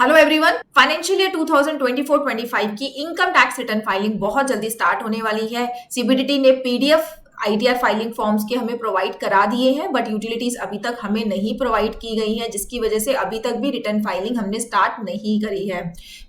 Hello everyone, financial year 2024-25 की income tax return filing बहुत जल्दी स्टार्ट होने वाली है। सीबीडीटी ने पीडीएफ आईटीआर फाइलिंग फॉर्म्स के हमें प्रोवाइड करा दिए हैं, बट यूटिलिटीज अभी तक हमें नहीं प्रोवाइड की गई है, जिसकी वजह से अभी तक भी रिटर्न फाइलिंग हमने स्टार्ट नहीं करी है।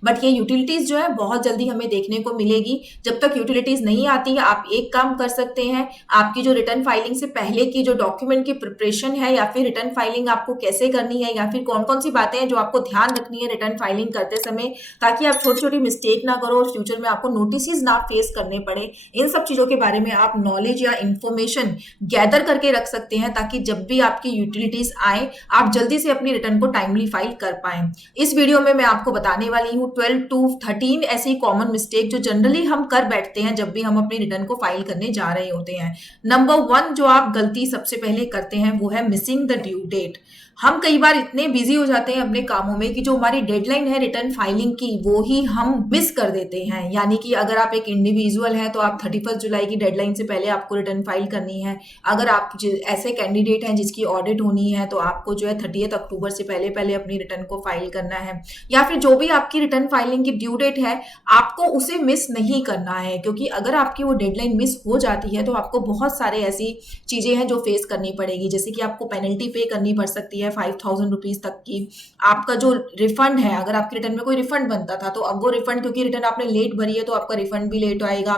बट ये यूटिलिटीज जो है बहुत जल्दी हमें देखने को मिलेगी। जब तक यूटिलिटीज नहीं आती है, आप एक काम कर सकते हैं, आपकी जो रिटर्न फाइलिंग से पहले की जो डॉक्यूमेंट की प्रिपरेशन है, या फिर रिटर्न फाइलिंग आपको कैसे करनी है, या फिर कौन कौन सी बातें हैं जो आपको ध्यान रखनी है रिटर्न फाइलिंग करते समय, ताकि आप छोटी छोटी मिस्टेक ना करो और फ्यूचर में आपको नोटिस ना फेस करने पड़े। इन सब चीजों के बारे में आप नॉलेज या इंफॉर्मेशन गैदर करके रख सकते हैं, ताकि जब भी आपकी यूटिलिटीज आए आप जल्दी से अपनी रिटर्न को टाइमली फाइल कर पाए। इस वीडियो में मैं आपको बताने वाली हूँ 12 to 13 ऐसी कॉमन मिस्टेक जो जनरली हम कर बैठते हैं जब भी हम अपनी रिटर्न को फाइल करने जा रहे होते हैं। नंबर 1 जो आप गलती सबसे पहले करते हैं वो है मिसिंग द ड्यू डेट। हम कई बार इतने बिजी हो जाते हैं अपने कामों में कि जो हमारी डेडलाइन है रिटर्न फाइलिंग की वो ही हम मिस कर देते हैं। यानी कि अगर आप एक इंडिविजुअल हैं तो आप 31 जुलाई की डेडलाइन से पहले आपको रिटर्न फाइल करनी है। अगर आप ऐसे कैंडिडेट हैं जिसकी ऑडिट होनी है तो आपको जो है 30 अक्टूबर से पहले पहले अपनी रिटर्न को फाइल करना है। या फिर जो भी आपकी रिटर्न फाइलिंग की ड्यू डेट है आपको उसे मिस नहीं करना है, क्योंकि अगर आपकी वो डेडलाइन मिस हो जाती है तो आपको बहुत सारे ऐसी चीजें हैं जो फेस करनी पड़ेगी। जैसे कि आपको पेनल्टी पे करनी पड़ सकती है 5,000 रुपीज तक की। आपका जो रिफंड है, अगर आपकी रिटर्न में कोई रिफंड बनता था तो अब वो रिफंड, क्योंकि रिटर्न आपने लेट भरी है तो आपका रिफंड भी लेट आएगा।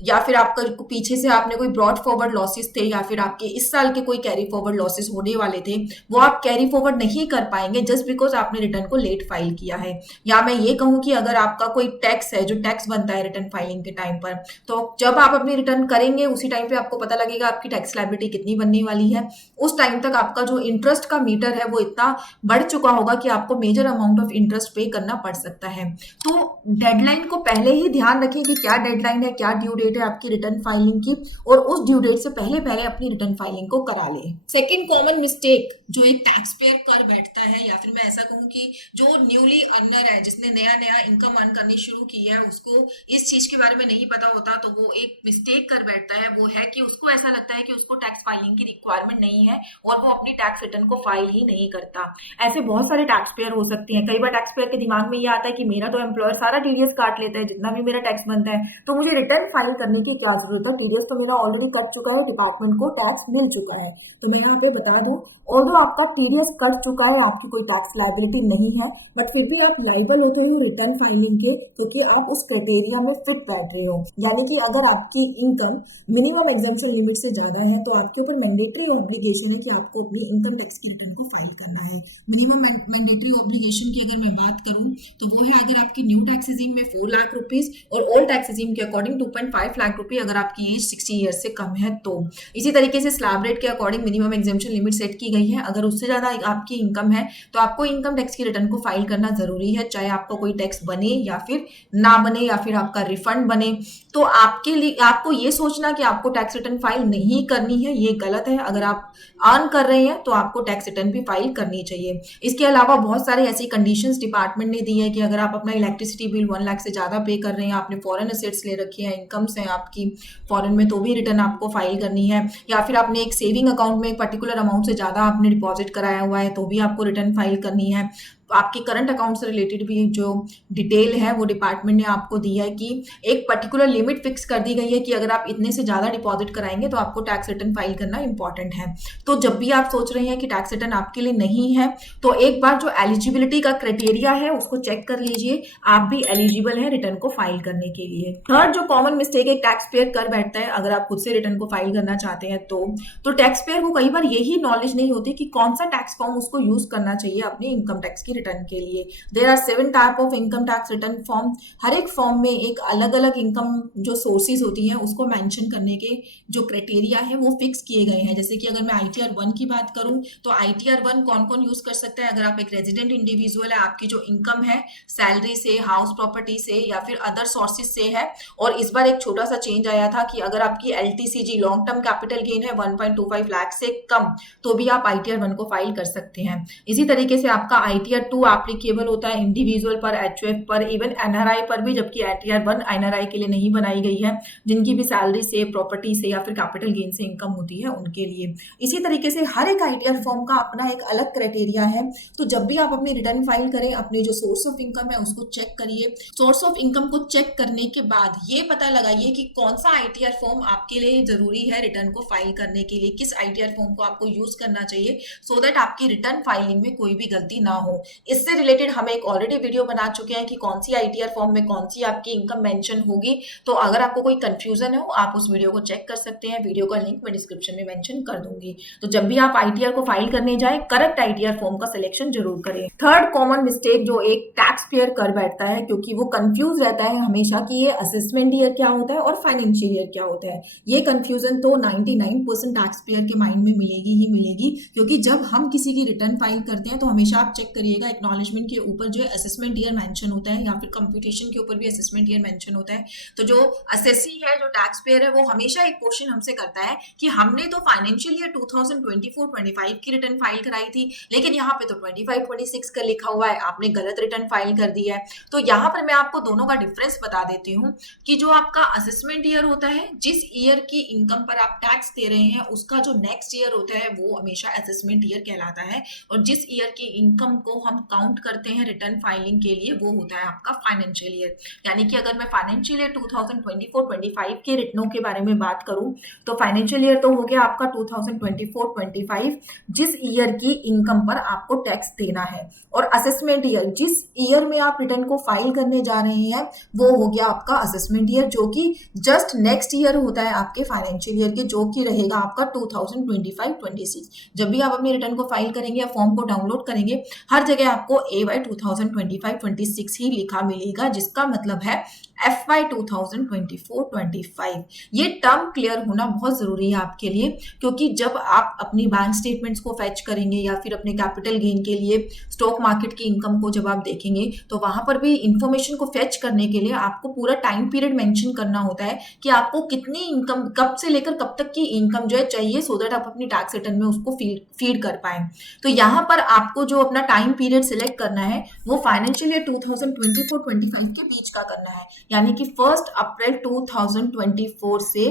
या फिर आपका पीछे से आपने कोई ब्रॉड फॉरवर्ड लॉसेस थे, या फिर आपके इस साल के कोई कैरी फॉरवर्ड लॉसेस होने वाले थे, वो आप कैरी फॉरवर्ड नहीं कर पाएंगे जस्ट बिकॉज आपने रिटर्न को लेट फाइल किया है। या मैं ये कहूँ कि अगर आपका कोई टैक्स है, जो टैक्स बनता है रिटर्न फाइलिंग के टाइम पर, तो जब आप अपनी रिटर्न करेंगे उसी टाइम पे आपको पता लगेगा आपकी टैक्स लायबिलिटी कितनी बनने वाली है। उस टाइम तक आपका जो इंटरेस्ट का मीटर है वो इतना बढ़ चुका होगा कि आपको मेजर अमाउंट ऑफ इंटरेस्ट पे करना पड़ सकता है। तो डेडलाइन को पहले ही ध्यान रखें कि क्या डेडलाइन है, क्या ड्यू डेट है आपकी रिटर्न फाइलिंग की, और उस ड्यू डेट से पहले पहले अपनी रिटर्न फाइलिंग को करा ले। सेकंड कॉमन मिस्टेक जो एक टैक्स पेयर कर बैठता है, या फिर मैं ऐसा कहूँ कि जो न्यूली अर्नर है, जिसने नया नया इनकम अर्न करनी शुरू की है, उसको इस चीज के बारे में नहीं पता होता, तो वो एक मिस्टेक कर बैठता है। वो है कि उसको ऐसा लगता है कि उसको टैक्स फाइलिंग की रिक्वायरमेंट नहीं है और वो अपनी टैक्स रिटर्न को फाइल ही नहीं करता। ऐसे बहुत सारे टैक्स पेयर हो सकते हैं। कई बार टैक्स पेयर के दिमाग में ये आता है कि मेरा तो एम्प्लॉयर सारा टीडीएस काट लेता है, जितना भी मेरा टैक्स बनता है, तो मुझे रिटर्न फाइल करने की क्या जरूरत है, टीडीएस तो मेरा ऑलरेडी कट चुका है, डिपार्टमेंट को टैक्स मिल चुका है। तो मैं यहाँ पे बता दूं, ऑल्दो आपका टीडीएस कट चुका है, आपकी कोई टैक्स लायबिलिटी नहीं है, बट फिर भी आप लाइबल होते हो रिटर्न फाइलिंग के, क्योंकि आप उस क्राइटेरिया में फिट बैठ रहे हो। यानी कि अगर आपकी इनकम मिनिमम एग्जाम्पशन लिमिट से ज्यादा है तो आपके ऊपर मैंडेटरी ऑब्लिगेशन है कि आपको अपनी इनकम टैक्स की रिटर्न को फाइल करना है। मिनिमम मैंडेटरी ऑब्लिगेशन की अगर मैं बात करूं तो वो है, अगर आपकी न्यू टैक्स रिजीम में 4 लाख रुपीज और ओल्ड टैक्स रिजीम के अकॉर्डिंग 2.5 लाख रुपए अगर आपकी एज 60 ईयर से कम है तो। इसी तरीके से स्लैब रेट के according minimum exemption limit set की गई है। अगर उससे ज्यादा आपकी इनकम है तो आपको इनकम टैक्स की रिटर्न को फाइल करना जरूरी है, चाहे आपको कोई टैक्स बने या फिर ना बने, या फिर आपका रिफंड बने। तो आपके लिए आपको ये सोचना कि आपको टैक्स रिटर्न फाइल नहीं करनी है, ये गलत है। अगर आप अर्न कर रहे हैं तो आपको टैक्स रिटर्न भी फाइल करनी चाहिए। इसके अलावा बहुत सारे ऐसी कंडीशंस डिपार्टमेंट ने दी है कि अगर आप अपना इलेक्ट्रिसिटी बिल 1 लाख से ज्यादा पे कर रहे हैं, आपने फॉरेन एसेट्स ले रखे हैं, इनकम्स हैं आपकी फॉरेन में, तो भी रिटर्न आपको फाइल करनी है। या फिर आपने एक सेविंग अकाउंट में एक पर्टिकुलर अमाउंट से ज्यादा आपने डिपॉजिट कराया हुआ है तो भी आपको रिटर्न फाइल करनी है। आपके करंट अकाउंट से रिलेटेड भी जो डिटेल है वो डिपार्टमेंट ने आपको दिया है कि एक पर्टिकुलर लिमिट फिक्स कर दी गई है कि अगर आप इतने से ज्यादा डिपॉजिट कराएंगे तो आपको टैक्स रिटर्न फाइल करना इंपॉर्टेंट है। तो जब भी आप सोच रहे हैं कि टैक्स रिटर्न आपके लिए नहीं है तो एक बार जो एलिजिबिलिटी का क्राइटेरिया है उसको चेक कर लीजिए, आप भी एलिजिबल है रिटर्न को फाइल करने के लिए। थर्ड जो कॉमन मिस्टेक एक टैक्स पेयर कर बैठता है अगर आप खुद से रिटर्न को फाइल करना चाहते हैं तो टैक्स पेयर को कई बार यही नॉलेज नहीं होती कि कौन सा टैक्स फॉर्म उसको यूज करना चाहिए अपने इनकम टैक्स की रिटर्न के लिए। There are 7 type of income tax return form. हर एक फॉर्म में एक अलग अलग इनकम जो सोर्सेज होती है उसको मेंशन करने के जो क्राइटेरिया है वो फिक्स किए गए हैं। जैसे कि अगर मैं आईटीआर 1 की बात करूं तो आईटीआर 1 कौन कौन यूज कर सकता है, अगर आप एक रेजिडेंट इंडिविजुअल है, आपकी जो इनकम है सैलरी से, हाउस प्रॉपर्टी से या फिर अदर सोर्सेज से है। और इस बार एक छोटा सा चेंज आया था कि अगर आपकी LTCG long term capital gain है 1.25 लाख से कम तो भी आप आईटीआर 1 को फाइल कर सकते हैं। इसी तरीके से आपका आईटीआर 2 एप्लीकेबल होता है इंडिविजुअल पर, एचयूएफ पर, इवन एनआरआई पर भी, जबकि आईटीआर 1 एनआरआई के लिए नहीं बनाई गई है, जिनकी भी सैलरी से, प्रॉपर्टी से या फिर कैपिटल गेन से इनकम होती है उनके लिए। इसी तरीके से हर एक आईटीआर फॉर्म का अपना एक अलग क्राइटेरिया है। तो जब भी आप अपनी रिटर्न फाइल करें, अपने जो सोर्स ऑफ इनकम है उसको चेक करिए। सोर्स ऑफ इनकम को चेक करने के बाद ये पता लगाइए कि कौन सा आईटीआर फॉर्म आपके लिए जरूरी है रिटर्न को फाइल करने के लिए, किस आईटीआर फॉर्म को आपको यूज करना चाहिए, सो दैट आपकी रिटर्न फाइलिंग में कोई भी गलती ना हो। इससे रिलेटेड हम एक ऑलरेडी वीडियो बना चुके हैं कि कौन सी आईटीआर फॉर्म में कौन सी आपकी इनकम मेंशन होगी। तो अगर आपको कोई कंफ्यूजन हो, आप उस वीडियो को चेक कर सकते हैं। वीडियो का लिंक मैं डिस्क्रिप्शन में मेंशन कर दूंगी। तो जब भी आप आईटीआर को फाइल करने जाए, करेक्ट आईटीआर फॉर्म का सिलेक्शन जरूर करें। थर्ड कॉमन मिस्टेक जो एक टैक्स पेयर कर बैठता है, क्योंकि वो कंफ्यूज रहता है हमेशा कि ये असेसमेंट ईयर क्या होता है और फाइनेंशियल ईयर क्या होता है। ये कंफ्यूजन तो 99% टैक्स पेयर के माइंड में मिलेगी ही मिलेगी, क्योंकि जब हम किसी की रिटर्न फाइल करते हैं तो हमेशा आप चेक करिएगा एक्नॉलेजमेंट के ऊपर जो है असेसमेंट ईयर मेंशन होता है, या फिर कंप्यूटेशन के ऊपर भी असेसमेंट ईयर मेंशन होता है। तो जो असेसी है, जो टैक्स पेयर है, वो हमेशा एक क्वेश्चन हमसे करता है कि हमने तो फाइनेंशियल ईयर 2024-25 की रिटर्न फाइल कराई थी, लेकिन यहाँ पे तो 25-26 का लिखा हुआ है, आपने गलत रिटर्न फाइल कर दी है। तो यहाँ पर मैं आपको दोनों का डिफरेंस बता देती हूँ कि जो आपका असेसमेंट ईयर होता है, जिस ईयर की इनकम पर आप टैक्स दे रहे हैं, उसका जो नेक्स्ट ईयर होता है वो हमेशा असेसमेंट ईयर कहलाता है, और जिस ईयर की इनकम को हम काउंट करते हैं रिटर्न फाइलिंग के लिए वो होता है आपका फाइनेंशियल ईयर। यानी कि अगर मैं फाइनेंशियल ईयर 2024-25 के रिटर्नों के बारे में बात करूं, तो फाइनेंशियल ईयर तो हो गया आपका 2024-25 जिस ईयर की इनकम पर आपको टैक्स देना है, और असेसमेंट ईयर जिस ईयर में आप रिटर्न को फाइल करने जा रहे हैं वो हो गया आपका असेसमेंट ईयर, जो कि जस्ट नेक्स्ट ईयर होता है आपके फाइनेंशियल ईयर के, जो कि रहेगा आपका 2025-26। जब भी आप अपनी रिटर्न को फाइल करेंगे या फॉर्म को डाउनलोड करेंगे, हर जगह आपको AY 2025-26 ही लिखा मिलेगा, जिसका मतलब है FY 2024-25। ये टर्म क्लियर होना बहुत जरूरी है आपके लिए, क्योंकि जब आप अपनी बैंक स्टेटमेंट्स को फेच करेंगे या फिर अपने कैपिटल गेन के लिए स्टॉक मार्केट की इनकम को जब आप देखेंगे, तो वहां पर भी इंफॉर्मेशन को फेच करने के लिए आपको पूरा टाइम पीरियड मेंशन करना होता है कि आपको कितनी इनकम, कब से लेकर कब तक की इनकम जो है चाहिए, सो दैट आप अपनी टैक्स रिटर्न में उसको फीड कर पाए। तो यहाँ पर आपको जो अपना टाइम पीरियड सिलेक्ट करना है वो फाइनेंशियल ईयर 2024-25 के बीच का करना है, यानी कि 1 अप्रैल 2024 से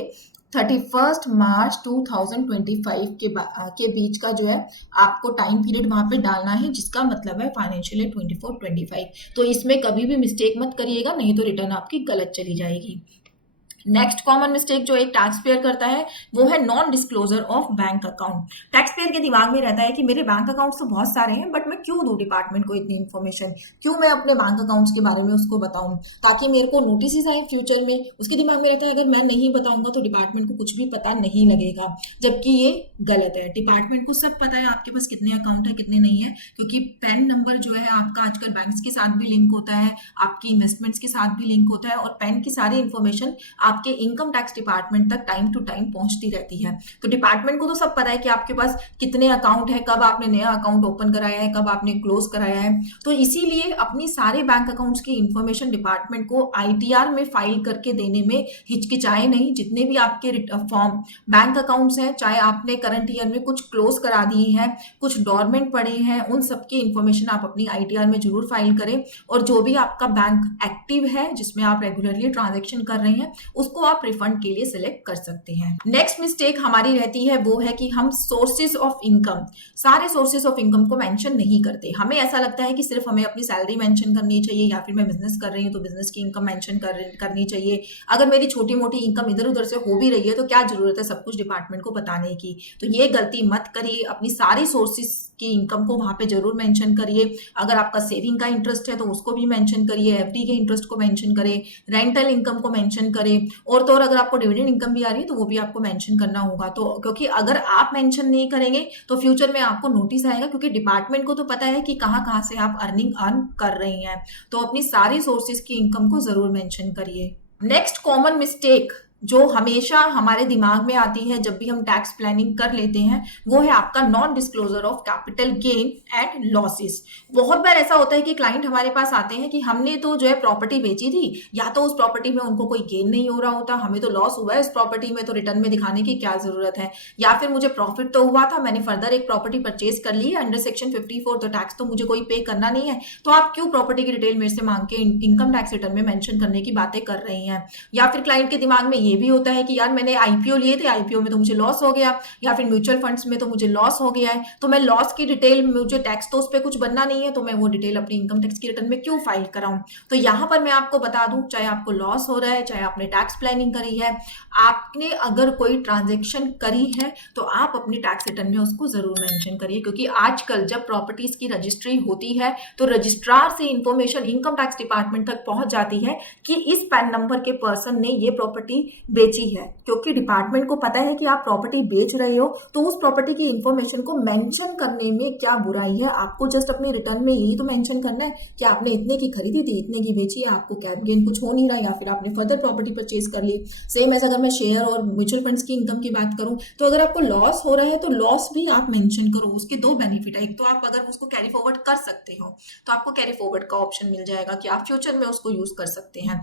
31 मार्च 2025 के बीच का जो है आपको टाइम पीरियड वहां पे डालना है, जिसका मतलब है फाइनेंशियल ईयर 24-25। तो इसमें कभी भी मिस्टेक मत करिएगा, नहीं तो रिटर्न आपकी गलत चली जाएगी। नेक्स्ट कॉमन मिस्टेक जो एक टैक्स पेयर करता है वो है non disclosure of bank account. Tax payer के दिमाग में रहता है कि मेरे बैंक अकाउंट्स तो बहुत सारे हैं, बट मैं क्यों दूं डिपार्टमेंट को इतनी इन्फॉर्मेशन, क्यों मैं अपने बैंक अकाउंट्स के बारे में उसको बताऊं ताकि मेरे को नोटिस आए फ्यूचर में। उसके दिमाग में रहता है अगर मैं नहीं बताऊंगा तो डिपार्टमेंट को कुछ भी पता नहीं लगेगा, जबकि ये गलत है। डिपार्टमेंट को सब पता है आपके पास कितने अकाउंट है कितने नहीं है, क्योंकि पैन नंबर जो है आपका आजकल बैंक्स के साथ भी लिंक होता है, आपकी इन्वेस्टमेंट्स के साथ भी लिंक होता है, और पैन की सारी इन्फॉर्मेशन आपके इनकम टैक्स डिपार्टमेंट तक टाइम टू टाइम पहुंचती रहती है। तो डिपार्टमेंट को तो सब पता है कि आपके पास कितने अकाउंट है, कब आपने नया अकाउंट ओपन कराया है, कब आपने क्लोज कराया है। तो इसीलिए अपनी सारे बैंक अकाउंट्स की इंफॉर्मेशन डिपार्टमेंट को आईटीआर में फाइल करके देने में हिचकिचाए नहीं। जितने भी आपके फॉर्म बैंक अकाउंट्स हैं, चाहे आपने करंट ईयर में कुछ क्लोज करा दिए हैं, कुछ डॉर्मेंट पड़े हैं, उन सबकी इंफॉर्मेशन आप अपनी आईटीआर में जरूर फाइल करें, और जो भी आपका बैंक एक्टिव है जिसमें आप रेगुलरली ट्रांजेक्शन कर रहे हैं उसको आप रिफंड के लिए सिलेक्ट कर सकते हैं। नेक्स्ट मिस्टेक हमारी रहती है वो है कि हम सोर्सेज ऑफ इनकम, सारे सोर्सेज ऑफ इनकम को मेंशन नहीं करते। हमें ऐसा लगता है कि सिर्फ हमें अपनी सैलरी मेंशन करनी चाहिए, या फिर मैं बिजनेस कर रही हूँ तो बिजनेस की इनकम मेंशन करनी चाहिए। अगर मेरी छोटी मोटी इनकम इधर उधर से हो भी रही है तो क्या जरूरत है सब कुछ डिपार्टमेंट को बताने की। तो ये गलती मत करिए, अपनी सारी सोर्सेज की इनकम को वहां पे जरूर मेंशन करिए। अगर आपका सेविंग का इंटरेस्ट है तो उसको भी मेंशन करिए, एफडी के इंटरेस्ट को मेंशन करें, रेंटल इनकम को मेंशन करें, और तो और अगर आपको डिविडेंड इनकम भी आ रही है तो वो भी आपको मेंशन करना होगा। तो क्योंकि अगर आप मेंशन नहीं करेंगे तो फ्यूचर में आपको नोटिस आएगा, क्योंकि डिपार्टमेंट को तो पता है कि कहां से आप अर्न कर रही हैं। तो अपनी सारी सोर्सेज की इनकम को जरूर मेंशन करिए। नेक्स्ट कॉमन मिस्टेक जो हमेशा हमारे दिमाग में आती है जब भी हम टैक्स प्लानिंग कर लेते हैं, वो है आपका non disclosure of capital gain and losses. बहुत बार ऐसा होता है कि क्लाइंट हमारे पास आते हैं कि हमने तो जो है प्रॉपर्टी बेची थी, या तो उस प्रॉपर्टी में उनको कोई गेन नहीं हो रहा होता, हमें तो लॉस हुआ है इस प्रॉपर्टी में, तो रिटर्न में दिखाने की क्या जरूरत है, या फिर मुझे प्रॉफिट तो हुआ था, मैंने फर्दर एक प्रॉपर्टी परचेज कर ली है अंडर सेक्शन 54, तो टैक्स तो मुझे कोई पे करना नहीं है, तो आप क्यों प्रॉपर्टी की डिटेल मेरे से मांग के इनकम टैक्स रिटर्न में मेंशन करने की बातें कर रही हैं। या फिर क्लाइंट के दिमाग में ये भी होता है कि यार मैंने आईपीओ लिए थे, आईपीओ में तो मुझे लॉस हो गया, या फिर म्यूचुअल फंड्स में तो मुझे लॉस हो गया है, तो मैं लॉस की डिटेल, मुझे टैक्स तो उस पर कुछ बनना नहीं है, तो मैं वो डिटेल अपनी इनकम टैक्स की रिटर्न में क्यों फाइल कराऊं। तो यहां पर मैं आपको बता दूं, चाहे आपको लॉस हो रहा है, चाहे आपने टैक्स प्लानिंग करी है, आपने अगर कोई ट्रांजेक्शन करी है तो आप अपनी टैक्स रिटर्न में उसको जरूर मेंशन करिए, क्योंकि आजकल जब प्रॉपर्टीज की रजिस्ट्री होती है तो रजिस्ट्रार से इंफॉर्मेशन इनकम टैक्स डिपार्टमेंट तक पहुंच जाती है कि इस पैन नंबर के पर्सन ने ये प्रॉपर्टी बेची है, क्योंकि डिपार्टमेंट को पता है कि आप प्रॉपर्टी बेच रहे हो, तो उस प्रॉपर्टी की इंफॉर्मेशन को मेंशन करने में क्या बुराई है। आपको जस्ट अपनी रिटर्न में यही तो मेंशन करना है कि आपने इतने की खरीदी थी, इतने की बेची है, आपको कैप गेन कुछ हो नहीं रहा, या फिर आपने फर्दर प्रॉपर्टी परचेज कर ली। सेम एज अगर मैं शेयर और म्यूचुअल फंड्स की इनकम की बात करूं, तो अगर आपको लॉस हो रहा है तो लॉस भी आप मेंशन करो। उसके दो बेनिफिट है, एक तो आप अगर उसको कैरी फॉरवर्ड कर सकते हो तो आपको कैरी फॉरवर्ड का ऑप्शन मिल जाएगा कि आप फ्यूचर में उसको यूज कर सकते हैं।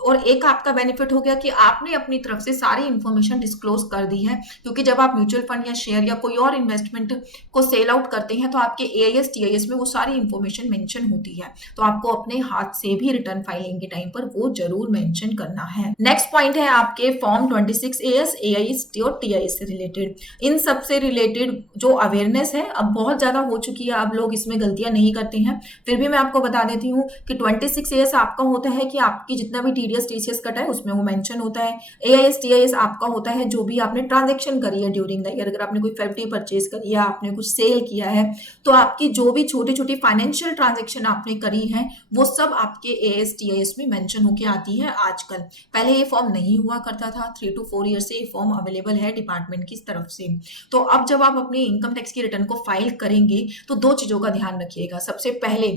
और एक आपका बेनिफिट हो गया कि आपने अपनी तरफ से सारी इंफॉर्मेशन डिस्क्लोज कर दी है, क्योंकि जब आप म्यूचुअल फंड या शेयर या कोई और इन्वेस्टमेंट को सेल आउट करते हैं तो आपके एआईएस टीआईएस में वो सारी इंफॉर्मेशन मेंशन होती है, तो आपको अपने हाथ से भी रिटर्न फाइलिंग के टाइम पर वो जरूर मेंशन करना है। नेक्स्ट पॉइंट है आपके फॉर्म 26AS एआईएस और टीआईएस से रिलेटेड। इन सब से रिलेटेड जो अवेयरनेस है अब बहुत ज्यादा हो चुकी है, अब लोग इसमें गलतियां नहीं करते हैं, फिर भी मैं आपको बता देती हूँ कि 26AS आपका होता है कि आपकी जितना भी टीडीएस टीसीएस कटा है उसमें वो मेंशन होता है। एआईएस टीआईएस आपका होता है जो भी आपने ट्रांजेक्शन करी है ड्यूरिंग द ईयर, अगर आपने कोई FD परचेज करी है, आपने कुछ सेल किया है, तो आपकी जो भी छोटी छोटी फाइनेंशियल ट्रांजेक्शन आपने करी है वो सब आपके एआईएस टीआईएस में मेंशन होके आती है आजकल। पहले ये फॉर्म नहीं हुआ करता था, 3 to 4 ईयर से ये फॉर्म अवेलेबल है डिपार्टमेंट की तरफ से। तो अब जब आप अपनी इनकम टैक्स की रिटर्न को फाइल करेंगे तो दो चीजों का ध्यान रखिएगा। सबसे पहले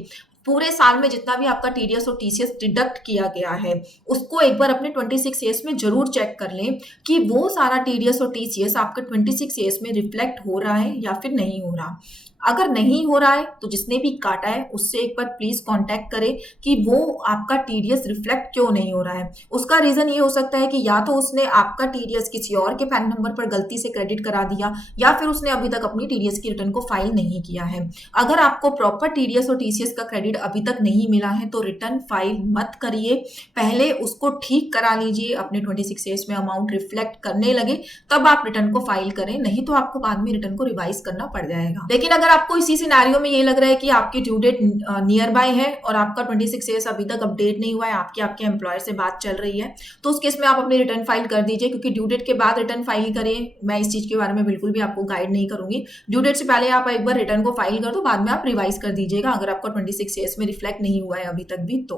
पूरे साल में जितना भी आपका टीडीएस और टीसीएस डिडक्ट किया गया है उसको एक बार अपने 26AS में जरूर चेक कर लें कि वो सारा टीडीएस और टीसीएस आपका 26AS में रिफ्लेक्ट हो रहा है या फिर नहीं हो रहा। अगर नहीं हो रहा है तो जिसने भी काटा है उससे एक बार प्लीज कांटेक्ट करें कि वो आपका टीडीएस रिफ्लेक्ट क्यों नहीं हो रहा है। उसका रीजन ये हो सकता है कि या तो उसने आपका टीडीएस किसी और के पैन नंबर पर गलती से क्रेडिट करा दिया, या फिर उसने अभी तक अपनी टीडीएस की रिटर्न को फाइल नहीं किया है। अगर आपको प्रॉपर टीडीएस और टीसीएस का क्रेडिट अभी तक नहीं मिला है तो रिटर्न फाइल मत करिए, पहले उसको ठीक करा लीजिए, अपने 26AS में अमाउंट रिफ्लेक्ट करने लगे तब आप रिटर्न को फाइल करें, नहीं तो आपको बाद में रिटर्न को रिवाइज करना पड़ जाएगा। लेकिन अगर आपको इसी सिनेरियो में ये लग रहा है कि आपकी ड्यू डेट नियर बाय है और आपका 26AS अभी तक अपडेट नहीं हुआ है, आपके एम्प्लॉयर से बात चल रही है, तो उस केस में आप अपनी रिटर्न फाइल कर दीजिए, क्योंकि ड्यू डेट के बाद रिटर्न फाइल करें मैं इस चीज के बारे में बिल्कुल भी आपको गाइड नहीं करूंगी। ड्यू डेट से पहले आप एक बार रिटर्न को फाइल कर दो, बाद में आप रिवाइज कर दीजिएगा अगर आपका 26AS में रिफ्लेक्ट नहीं हुआ है अभी तक भी तो।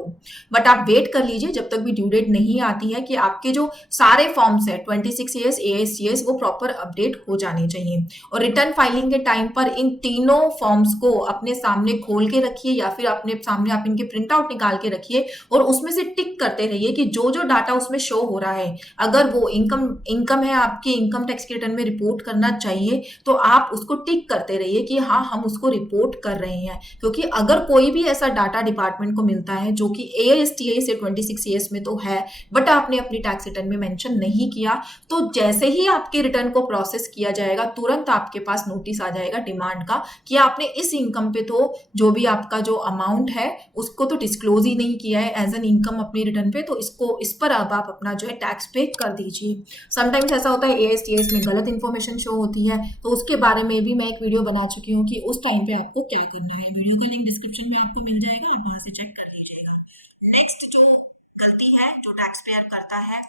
बट आप वेट कर लीजिए जब तक भी ड्यू डेट नहीं आती है कि आपके जो सारे फॉर्म्स है 26AS ASTS वो प्रॉपर अपडेट हो जाने चाहिए। और रिटर्न फाइलिंग के टाइम पर इन तीनों फॉर्म्स को अपने सामने खोल के रखिए या फिर अपने सामने आप इनके प्रिंट आउट निकाल के रखिए और उसमें से टिक करते रहिए कि जो जो डाटा उसमें शो हो रहा है, अगर वो इनकम है आपकी इनकम टैक्स की रिटर्न में रिपोर्ट करना चाहिए तो आप उसको टिक करते रहिए कि हाँ हम उसको रिपोर्ट कर रहे हैं। क्योंकि अगर कोई भी ऐसा डाटा डिपार्टमेंट को मिलता है जो कि ASTA से 26AS में तो है बट आपने अपनी टैक्स रिटर्न में मेंशन नहीं किया, तो जैसे ही आपके रिटर्न को प्रोसेस किया जाएगा तुरंत आपके पास नोटिस आ जाएगा डिमांड का कि आपने इस इनकम पे तो जो भी आपका जो अमाउंट है उसको तो डिस्क्लोज ही नहीं किया है एज एन इनकम अपनी रिटर्न पे, तो इस पर अब आप अपना जो है टैक्स पे कर दीजिए। समटाइम्स ऐसा होता है ASTS में गलत इन्फॉर्मेशन शो होती है, तो उसके बारे में भी मैं एक वीडियो बना चुकी हूँ कि उस टाइम पे आपको क्या करना है। वीडियो का लिंक डिस्क्रिप्शन में आपको मिल जाएगा, आप वहां से चेक कर लीजिएगा। नेक्स्ट जो गलती है जो टैक्स पेयर करता है,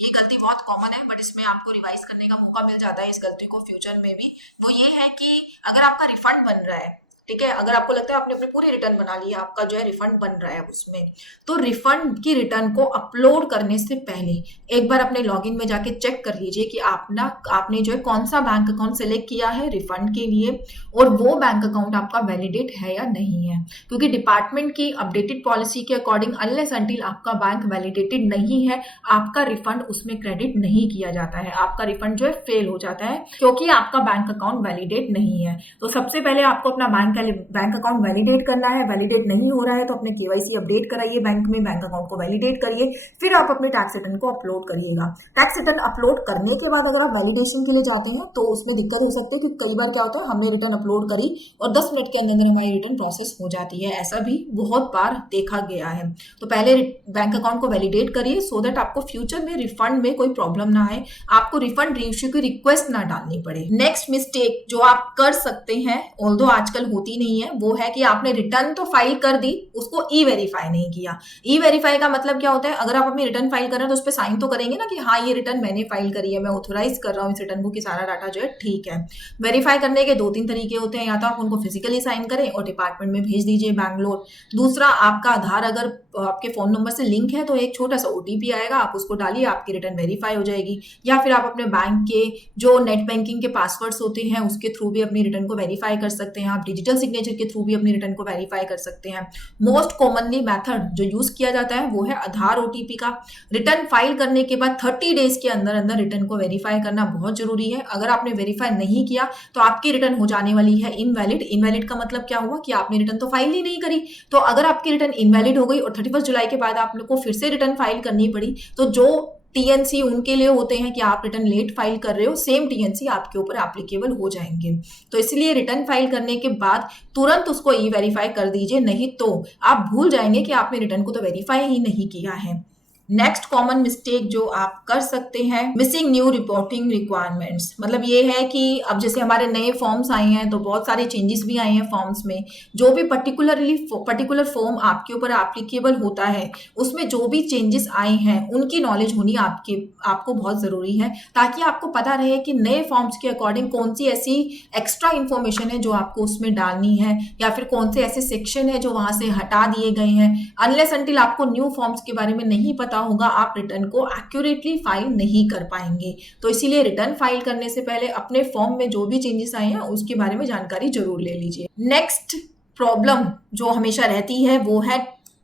ये गलती बहुत कॉमन है बट इसमें आपको रिवाइज करने का मौका मिल जाता है इस गलती को फ्यूचर में भी, वो ये है कि अगर आपका रिफंड बन रहा है ठीक है, अगर आपको लगता है आपने अपने पूरे रिटर्न बना लिया, आपका जो है रिफंड बन रहा है उसमें, तो रिफंड की रिटर्न को अपलोड करने से पहले एक बार अपने लॉगिन में जाके चेक कर लीजिए कि आपने जो है कौन सा बैंक अकाउंट सेलेक्ट किया है रिफंड के लिए, और वो बैंक अकाउंट आपका वैलिडेट है या नहीं है। क्योंकि डिपार्टमेंट की अपडेटेड पॉलिसी के अकॉर्डिंग अनलेस अंटिल आपका बैंक वैलिडेटेड नहीं है, आपका रिफंड उसमें क्रेडिट नहीं किया जाता है, आपका रिफंड जो है फेल हो जाता है, क्योंकि आपका बैंक अकाउंट वैलिडेट नहीं है। तो सबसे पहले आपको अपना बैंक अकाउंट वैलिडेट करना है। वैलिडेट नहीं हो रहा है तो अपने केवाईसी अपडेट कराइए बैंक में, बैंक अकाउंट को वैलिडेट करिए, फिर आप अपने टैक्स रिटर्न को अपलोड करिएगा। टैक्स रिटर्न अपलोड करने के बाद अगर आप वैलिडेशन के लिए जाते हैं तो उसमें दिक्कत हो सकती है, क्योंकि कई बार क्या होता है हमने रिटर्न अपलोड करी और 10 मिनट के अंदर हमारी रिटर्न प्रोसेस हो जाती है, ऐसा भी बहुत बार देखा गया है। तो पहले बैंक अकाउंट को वैलिडेट करिए सो दैट आपको फ्यूचर में रिफंड में कोई प्रॉब्लम ना आए, आपको रिफंड रीइश्यू की रिक्वेस्ट ना डालनी पड़े। नेक्स्ट मिस्टेक जो आप कर सकते हैं, ऑल्दो आजकल होती नहीं है, वो है कि आपने रिटर्न तो फाइल कर दी, उसको ई वेरीफाई नहीं किया। ई वेरीफाई का मतलब क्या होता है, अगर आप अपनी रिटर्न फाइल कर रहे हैं तो उस पर साइन तो करेंगे ना कि हाँ ये रिटर्न मैंने फाइल करी है, मैं ऑथोराइज कर रहा हूँ इस रिटर्न को कि सारा डाटा जो है ठीक है। वेरीफाई करने के 2-3 तरीके होते हैं, या तो आप उनको फिजिकली साइन करें और डिपार्टमेंट में भेज दीजिए बैंगलोर। दूसरा, आपका आधार अगर आपके फोन नंबर से लिंक है तो एक छोटा सा ओटीपी आएगा, आप उसको डालिए, आपकी रिटर्न वेरीफाई हो जाएगी। या फिर आप अपने बैंक के जो नेट बैंकिंग के पासवर्ड्स होते हैं उसके थ्रू भी अपनी रिटर्न को वेरीफाई कर सकते हैं, आप डिजिटल सिग्नेचर के थ्रू भी अपनी रिटर्न को वेरीफाई कर सकते हैं। मोस्ट कॉमनली मेथड जो यूज किया जाता है वो है आधार ओटीपी का। रिटर्न फाइल करने के बाद 30 डेज के अंदर अंदर रिटर्न को वेरीफाई करना बहुत जरूरी है। अगर आपने वेरीफाई नहीं किया तो आपकी रिटर्न हो जाने वाली है इनवैलिड। इनवैलिड का मतलब क्या हुआ कि आपने रिटर्न तो फाइल ही नहीं करी। तो अगर आपकी रिटर्न इनवैलिड हो गई और 31 जुलाई के बाद आपको फिर से रिटर्न फाइल करनी पड़ी, तो जो टीएनसी उनके लिए होते हैं कि आप रिटर्न लेट फाइल कर रहे हो, सेम टीएनसी आपके ऊपर एप्लीकेबल हो जाएंगे। तो इसलिए रिटर्न फाइल करने के बाद तुरंत उसको ई वेरीफाई कर दीजिए, नहीं तो आप भूल जाएंगे कि आपने रिटर्न को तो वेरीफाई ही नहीं किया है। नेक्स्ट कॉमन मिस्टेक जो आप कर सकते हैं, मिसिंग न्यू रिपोर्टिंग रिक्वायरमेंट्स। मतलब ये है कि अब जैसे हमारे नए फॉर्म्स आए हैं तो बहुत सारे चेंजेस भी आए हैं फॉर्म्स में। जो भी पर्टिकुलर फॉर्म आपके ऊपर एप्लीकेबल होता है उसमें जो भी चेंजेस आए हैं उनकी नॉलेज होनी आपको बहुत जरूरी है, ताकि आपको पता रहे कि नए फॉर्म्स के अकॉर्डिंग कौन सी ऐसी एक्स्ट्रा इन्फॉर्मेशन है जो आपको उसमें डालनी है, या फिर कौन से ऐसे सेक्शन है जो वहां से हटा दिए गए हैं। अनलेस अंटिल आपको न्यू फॉर्म्स के बारे में नहीं पता होगा, आप रिटर्न को एक्यूरेटली फाइल नहीं कर पाएंगे। तो इसीलिए रिटर्न फाइल करने से पहले अपने फॉर्म में जो भी चेंजेस आए हैं उसके बारे में जानकारी जरूर ले लीजिए। नेक्स्ट प्रॉब्लम जो हमेशा रहती है वो है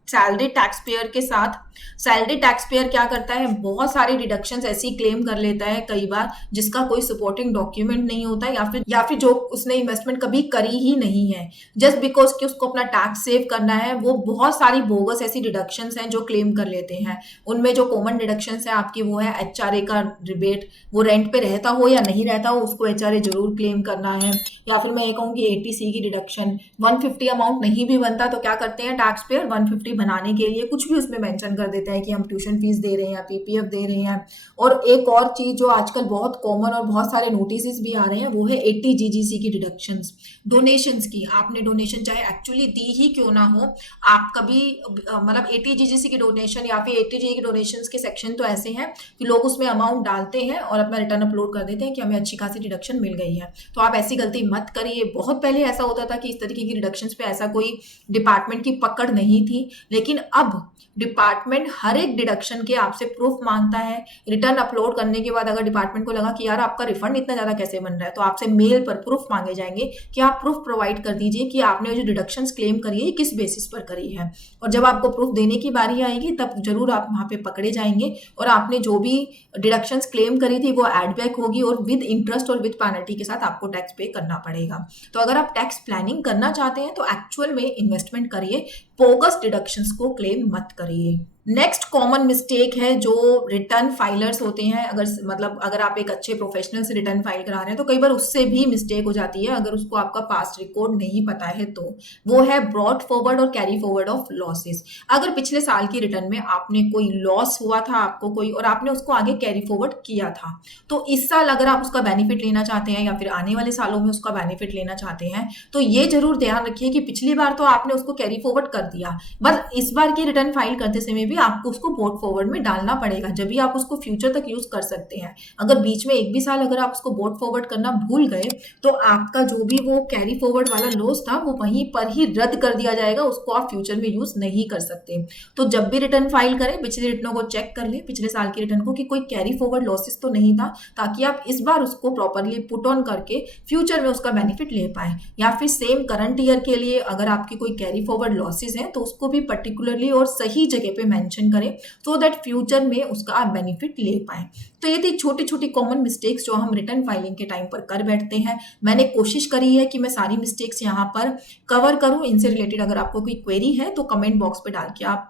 सैलरी टैक्स पेयर के साथ। सैलरी टैक्स पेयर क्या करता है, बहुत सारी डिडक्शंस ऐसी क्लेम कर लेता है कई बार जिसका कोई सपोर्टिंग डॉक्यूमेंट नहीं होता, या फिर जो उसने इन्वेस्टमेंट कभी करी ही नहीं है, जस्ट बिकॉज कि उसको अपना टैक्स सेव करना है, वो बहुत सारी बोगस ऐसी डिडक्शंस हैं जो क्लेम कर लेते हैं। उनमें जो कॉमन डिडक्शंस है आपकी वो है एचआरए का रिबेट, वो रेंट पे रहता हो या नहीं रहता हो उसको एचआरए जरूर क्लेम करना है। या फिर मैं ये कहूँ कि 80C की डिडक्शन, 150 अमाउंट नहीं भी बनता तो क्या करते हैं टैक्स पेयर, 150 बनाने के लिए कुछ भी उसमें मेंशन कर देता है कि हम ट्यूशन फीस दे रहे हैं, पीपीएफ दे रहे हैं। और एक और चीज जो आजकल बहुत कॉमन और बहुत सारे नोटिस भी आ रहे हैं वो है 80 जीजीसी की डिडक्शंस, डोनेशंस की। आपने डोनेशन चाहे एक्चुअली दी ही क्यों ना हो, आप कभी मतलब 80 जीजीसी की डोनेशन या फिर 80 जी की डोनेशंस के सेक्शन तो ऐसे हैं कि लोग उसमें अमाउंट डालते हैं और अपना रिटर्न अपलोड कर देते हैं कि हमें अच्छी खासी डिडक्शन मिल गई है। तो आप ऐसी गलती मत करिए। बहुत पहले ऐसा होता था कि इस तरीके की डिडक्शंस पे ऐसा कोई डिपार्टमेंट की पकड़ नहीं थी, लेकिन अब डिपार्टमेंट हर एक डिडक्शन के आपसे प्रूफ मांगता है। रिटर्न अपलोड करने के बाद अगर डिपार्टमेंट को लगा कि यार आपका रिफंड इतना ज्यादा कैसे बन रहा है, तो आपसे मेल पर प्रूफ मांगे जाएंगे कि आप प्रूफ प्रोवाइड कर दीजिए कि आपने जो डिडक्शंस क्लेम करी है किस बेसिस पर करी है। और जब आपको प्रूफ देने की बारी आएगी तब जरूर आप वहां पे पकड़े जाएंगे और आपने जो भी डिडक्शंस क्लेम करी थी वो एड बैक होगी और विद इंटरेस्ट और विद पेनल्टी के साथ आपको टैक्स पे करना पड़ेगा। तो अगर आप टैक्स प्लानिंग करना चाहते हैं तो एक्चुअल में इन्वेस्टमेंट करिए, बोगस डिडक्शंस को क्लेम मत करिए। नेक्स्ट कॉमन मिस्टेक है जो रिटर्न फाइलर्स होते हैं, अगर आप एक अच्छे प्रोफेशनल से रिटर्न फाइल करा रहे हैं तो कई बार उससे भी मिस्टेक हो जाती है अगर उसको आपका पास्ट रिकॉर्ड नहीं पता है तो। वो है ब्रॉट फॉरवर्ड और कैरी फॉरवर्ड ऑफ लॉसेस। अगर पिछले साल की रिटर्न में आपने कोई लॉस हुआ था आपको कोई, और आपने उसको आगे कैरी फॉरवर्ड किया था, तो इस साल अगर आप उसका बेनिफिट लेना चाहते हैं या फिर आने वाले सालों में उसका बेनिफिट लेना चाहते हैं तो ये जरूर ध्यान रखिए कि पिछली बार तो आपने उसको कैरी फॉरवर्ड कर दिया, बस इस बार की रिटर्न फाइल करते समय भी आपको उसको बोर्ड फॉरवर्ड में डालना पड़ेगा, जब भी आप उसको फ्यूचर तक यूज कर सकते हैं। अगर बीच में एक भी साल अगर आप उसको बोर्ड फॉरवर्ड करना भूल गए तो आपका जो भी वो कैरी फॉरवर्ड वाला लॉस था वो वहीं पर ही रद्द कर दिया जाएगा, उसको आप फ्यूचर में यूज नहीं कर सकते। तो जब भी रिटर्न फाइल करें पिछले रिटर्नों को चेक कर लें, पिछले साल की रिटर्न को, कि कोई कैरी फॉरवर्ड लॉसेस तो नहीं था, ताकि आप इस बार उसको प्रॉपरली पुट ऑन करके फ्यूचर में उसका बेनिफिट ले पाए। या फिर सेम करंट ईयर के लिए अगर आपकी कोई कैरी फॉरवर्ड लॉसेस हैं तो उसको भी पर्टिकुलरली और सही जगह पे मेंशन करें, सो दैट फ्यूचर में उसका आप बेनिफिट ले पाए। तो ये थी छोटी छोटी कॉमन मिस्टेक्स जो हम रिटर्न फाइलिंग के टाइम पर कर बैठते हैं। मैंने कोशिश करी है कि मैं सारी मिस्टेक्स यहाँ पर कवर करूं। इनसे रिलेटेड अगर आपको कोई क्वेरी है तो कमेंट बॉक्स पे डाल के आप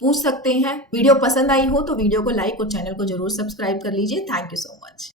पूछ सकते हैं। वीडियो पसंद आई हो तो वीडियो को लाइक और चैनल को जरूर सब्सक्राइब कर लीजिए। Thank you so much.